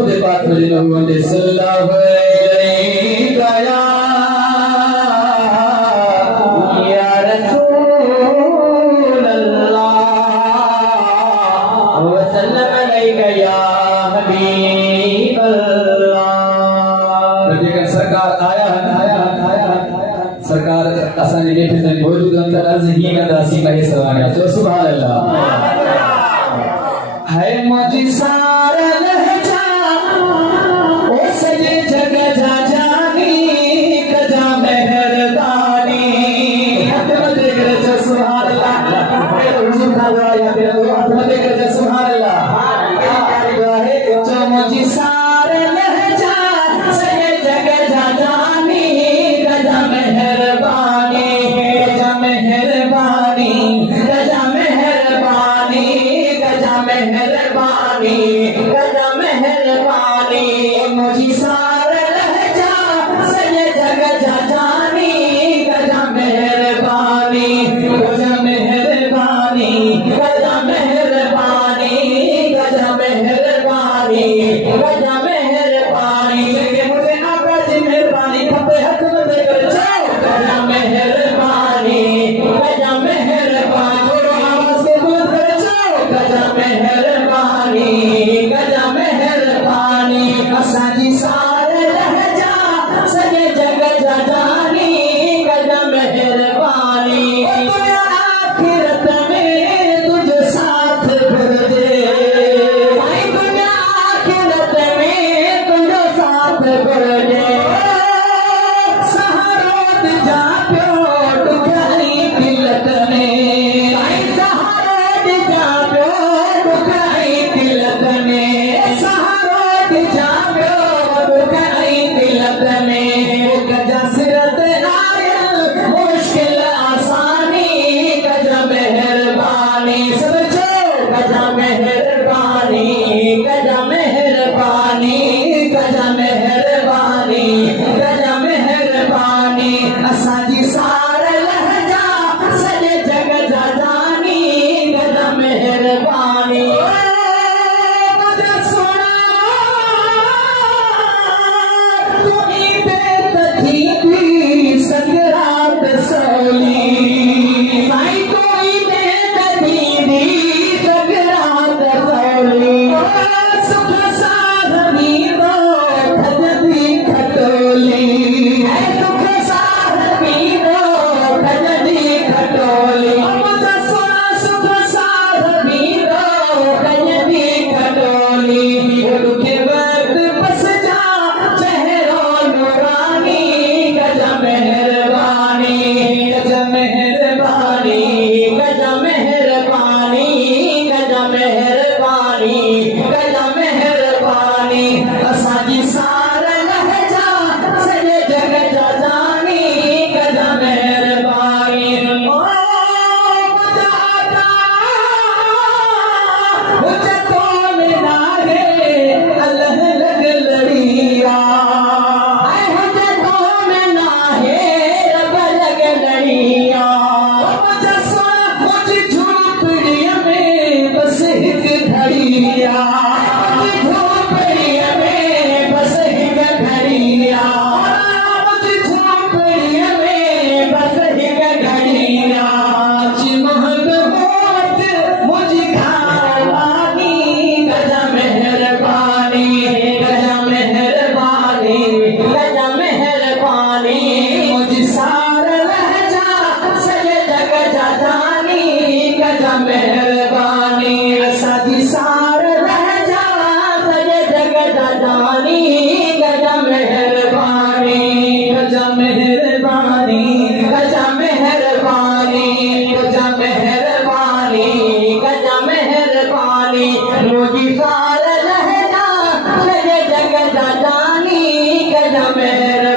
पाक मदीना सल्लल्लाहु अलैहि या रसूल अल्लाह व सल्लम अलैका या हबीब अल्लाह। देखिए सरकार आया सरकार असांजे ॾेठ में मौजूद अंदर अर्ज़ हीअं कंदासीं कहे सवाया चओ सुभान अल्लाह। है मुझी सारा लहजा ओ सजे जग जा जानी कजा मेहरबानी हथ मते कर सुभान अल्लाह। हुजूर का या हथ मते कर सुभान अल्लाह। है जो मुझी सारा लहजा सजे जग जा जानी कजा मेहरबानी कजा मेहरबानी कजा मेहरबानी कजा मेहरबानी कजा मेहरबानी मुझी सारे लहजा सजे जग जा जानी कजा मेहरबानी कजा मेहरबानी कजा मेहरबानी कजा मेहरबानी कजा मेहरबानी के मुझे आका जी मेहरबानी खपे हथ में कर जाओ कजा मेहरबानी कजा मेहरबानी थोड़ा आवाज के बुलंद कर जाओ कजा मेहरबानी कजा मेहरबानी असांजी सारे लहजा सॼे जग जा जानी कजा मेहरबानी आखिरत में तुझे साथ घुर्जे भाई दुनिया आखिरत में तुझो साथ घुर्जे सहारो जा पियो ॾुखियाई दिलत में भाई सहारो जा पियो ॾुखियाई दिलत में सहारो जा पियो ॾुखियाई दिलत में कजा सिर ते आयल मुश्किल आसानी कजा मेहरबानी समझो कजा मेहरबानी कजा मेहरबानी कजा मेहरबानी कजा मेहरबानी असांजी सारे लहजा सॼे जग जा जानी कजा मेहरबानी मुझे सोना तू ही बेत थी सकरात सौली भाई कोई बेत थी सकरात सौली सुख साधनी रो खजदी खटोली सुख साधनी रो खजदी खटोली मुझे सोना सुख साधनी रो खजदी खटोली उनके वक्त बस जा चेहरो नूरानी कजा मेहरबानी कजा मेहरबानी कजा मेहरबानी कजा मेहरबानी कजा मेहरबानी असांजी सारा लहजा सॼे जग जा जानी कजा मेहरबानी ओ मुझा आका मुझे तो मिला है अल्लाह लग लड़िया हाय मुझे तो मिला है रब लग लड़िया मुझे सोना मुझे झोपड़िया में बस एक घड़िया मुझे झोपड़िया में बस एक घड़िया मुझे झोपड़िया में बस एक घड़िया चिमहक होत मुझे खावानी कजा मेहरबानी कजा मेहरबानी कजा मेहरबानी मुझे सारा लहजा सॼे जग जा जानी कजा मेहरबानी असांजी सारा लहजा सॼे जग जा जानी कजा मेहरबानी कजा मेहरबानी कजा मेहरबानी कजा मेहरबानी कजा मेहरबानी मुझी सारा लहजा सॼे जग जा जानी कजा मेहरबानी।